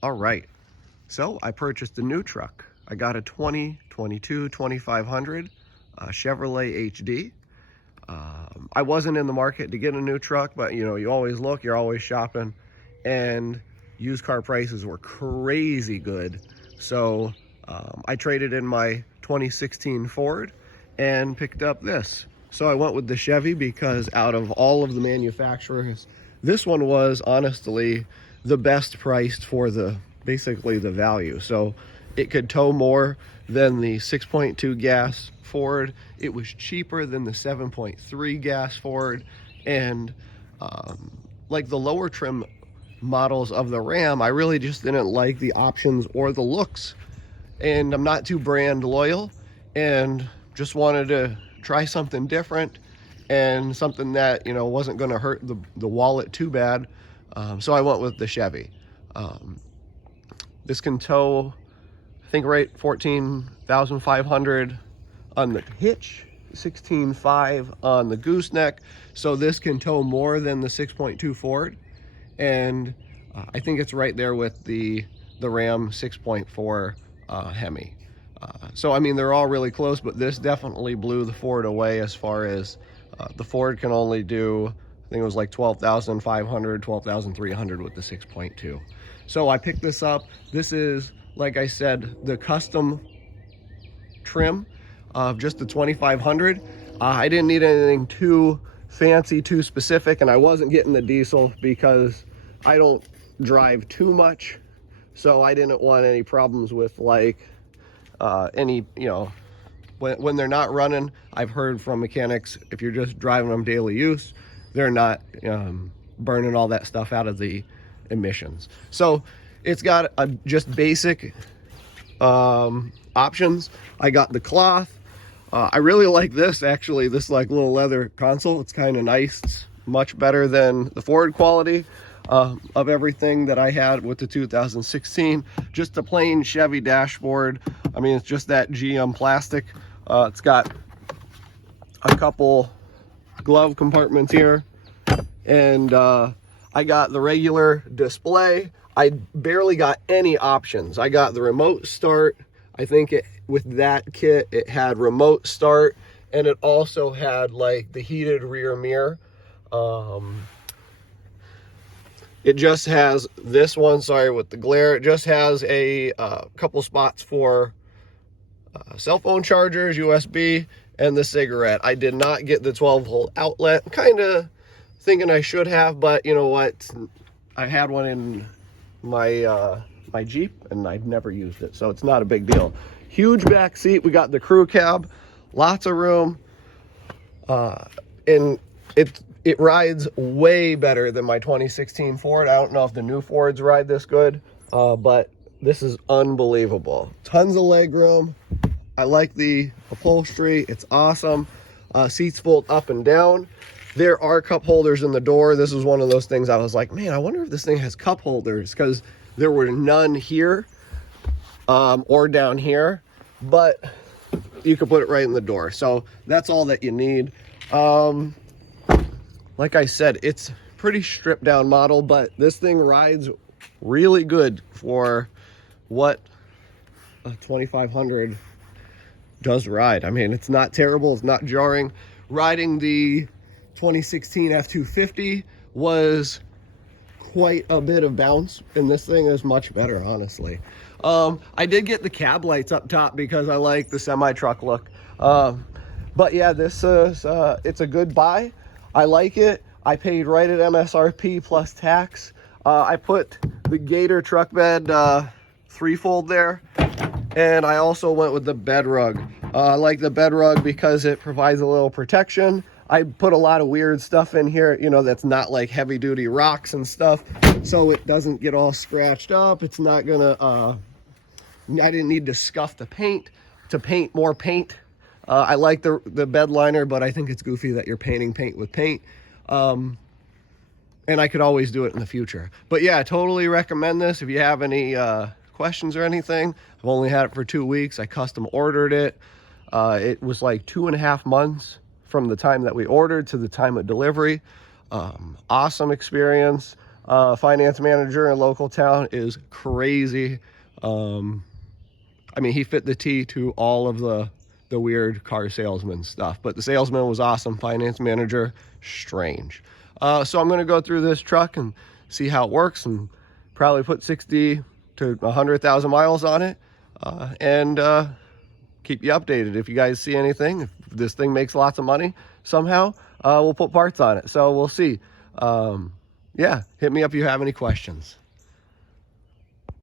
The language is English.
All right, so I purchased a new truck. I got a 2022 2500 Chevrolet HD. I wasn't in the market to get a new truck, but you know, you always look, you're always shopping, and used car prices were crazy good. So I traded in my 2016 Ford and picked up this. So I went with the Chevy because out of all of the manufacturers, this one was honestly the best priced for basically the value. So it could tow more than the 6.2 gas Ford. It was cheaper than the 7.3 gas Ford, and like the lower trim models of the Ram, I really just didn't like the options or the looks, and I'm not too brand loyal, and just wanted to try something different and something that, you know, wasn't going to hurt the wallet too bad. So I went with the Chevy. This can tow, I think, right 14,500 on the hitch, 16.5 on the gooseneck. So this can tow more than the 6.2 Ford, and I think it's right there with the Ram 6.4 Hemi. So I mean, they're all really close, but this definitely blew the Ford away as far as the Ford can only do, I think it was like 12,500, 12,300 with the 6.2. So I picked this up. This is, like I said, the custom trim of just the 2500. I didn't need anything too fancy, too specific, and I wasn't getting the diesel because I don't drive too much, so I didn't want any problems with like any, you know, when they're not running. I've heard from mechanics, if you're just driving them daily use, they're not burning all that stuff out of the emissions. So it's got just basic options. I got the cloth. I really like this, actually, this like little leather console. It's kind of nice. It's much better than the Ford quality of everything that I had with the 2016. Just a plain Chevy dashboard. I mean, it's just that GM plastic. It's got a couple glove compartments here, and I got the regular display. I barely got any options. I got the remote start. I think with that kit, it had remote start, and it also had like the heated rear mirror. It just has this one, sorry with the glare, it just has a couple spots for cell phone chargers, USB, and the cigarette. I did not get the 12-volt outlet. Kind of thinking I should have, but you know what? I had one in my my Jeep, and I'd never used it, so it's not a big deal. Huge back seat. We got the crew cab, lots of room, and it rides way better than my 2016 Ford. I don't know if the new Fords ride this good, but this is unbelievable. Tons of leg room. I like the upholstery. It's awesome. Seats fold up and down. There are cup holders in the door. This is one of those things I was like, man, I wonder if this thing has cup holders, because there were none here or down here, but you could put it right in the door. So that's all that you need. Like I said, it's pretty stripped down model, but this thing rides really good for what a 2500 does ride. I mean, it's not terrible. It's not jarring. Riding the 2016 F250 was quite a bit of bounce, and this thing is much better, honestly. I did get the cab lights up top because I like the semi-truck look. But yeah, this is it's a good buy. I like it. I paid right at MSRP plus tax. I put the Gator truck bed threefold there, and I also went with the bed rug. I like the bed rug because it provides a little protection. I put a lot of weird stuff in here, you know, that's not like heavy duty rocks and stuff, so it doesn't get all scratched up. It's not gonna, I didn't need to scuff the paint to paint more paint. I like the bed liner, but I think it's goofy that you're painting paint with paint. And I could always do it in the future. But yeah, I totally recommend this. If you have any questions or anything, I've only had it for 2 weeks. I custom ordered it. It was like 2.5 months from the time that we ordered to the time of delivery. Awesome experience. finance manager in local town is crazy. I mean, he fit the T to all of the weird car salesman stuff, but the salesman was awesome. Finance manager, strange. So I'm going to go through this truck and see how it works, and probably put 60 to 100,000 miles on it, and keep you updated. If you guys see anything, if this thing makes lots of money somehow, we'll put parts on it. So we'll see. Yeah, hit me up if you have any questions.